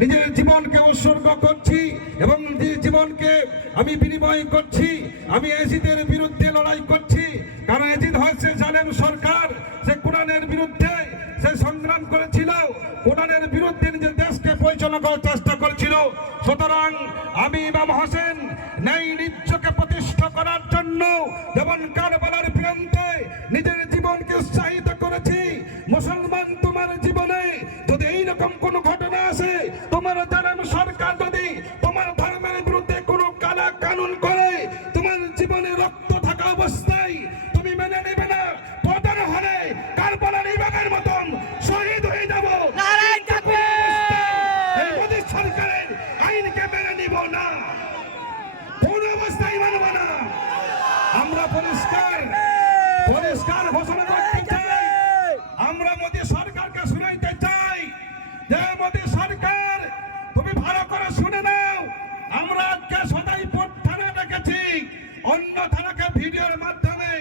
নিজের জীবনকে উৎসর্গ করছি এবং নিজের জীবনকে আমি বিনিময় করছি, আমি এজিদের বিরুদ্ধে লড়াই করছি। কারণ এজিদ হয়েছে জালেম সরকার, সে কোরআনের বিরুদ্ধে সে সংগ্রাম করেছিল, কোরআনের বিরুদ্ধে নিজের দেশকে পরিচালনা করার চেষ্টা করেছিল। সুতরাং আমি ইমাম হোসেন ন্যায় নিত্যকে প্রতিষ্ঠা করার জন্য যেমন কারবালার প্রান্তে নিজের জীবনকে উৎসাহিত করেছি, মুসলমান তোমার জীবনে যদি এইরকম কোনো ঘটনা পরিষ্কার ঘোষণা করতে চাই আমরা মোদী সরকারকে শুনাইতে চাই। যে মোদী সরকার। তুমি ভালো করে শুনে নাও। আমরা আজকে সদাইপুর থানা দেখেছি অন্য থানাকে ভিডিওর মাধ্যমে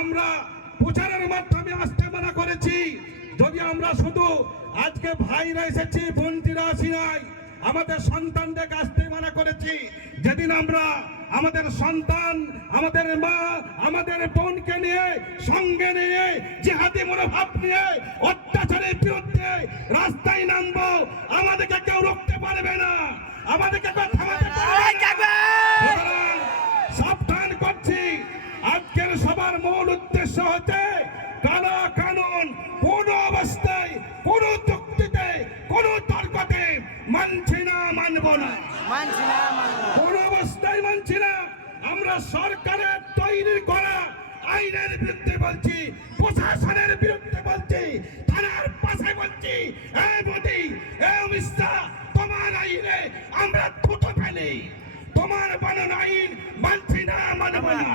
আমরা প্রচারের মাধ্যমে আসতে মানা করেছি। যদি আমরা শুধু আজকে ভাইরা এসেছি বোনটিরা আসি নাই আমাদের সন্তানদেরকে আসতে মানা করেছি। যেদিন আমরা আমাদের সন্তান আমাদের মা আমাদের বোনকে নিয়ে সঙ্গে নিয়ে জিহাদি মনোভাব নিয়ে অত্যাচারের বিরুদ্ধে রাস্তায় নামবো। আমাদেরকে কেউ রুখতে পারবে না। আমাদেরকে কেউ থামাতে পারবে সাবধান করছি। আজকের সবার মূল উদ্দেশ্য হচ্ছে কালা কানুন কোন অবস্থায় কোন চুক্তিতে কোন তর্কতে মানছি না মানব না। মানছি না। কোন অবস্থায় মানছি না আমরা সরকারের তৈরি করা আইনের বিরুদ্ধে বলছি প্রশাসনের বিরুদ্ধে বলছি থানার পাশে বলছি এ মোদি এ অমিত তোমার আইনে আমরা থুতো ফেলি। তোমার বানানো আইন মানছি না মানব না।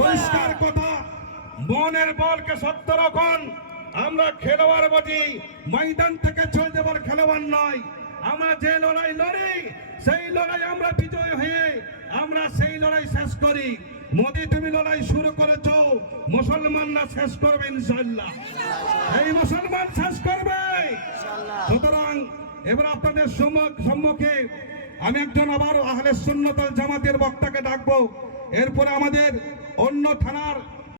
পরিষ্কার কথা মনের বলকে সত্য রকম আমরা খেলোয়াড় বাজি ময়দান থেকে চলে যাবার খেলোয়াড় নয়। আমরা যে লড়াই লড়ি সেই লড়াই আমরা বিজয় হয়ে সেই লড়াই শেষ করি। মোদি, তুমি লড়াই শুরু করেছ। মুসলমানরা শেষ করবে ইনশাল্লাহ এই মুসলমান শেষ করবে। সুতরাং এবার আপনাদের সম্মুখ- আমি একজন আবার আহলে সুন্নতল জামাতের বক্তাকে ডাকবো। এরপরে আমাদের অন্য থানার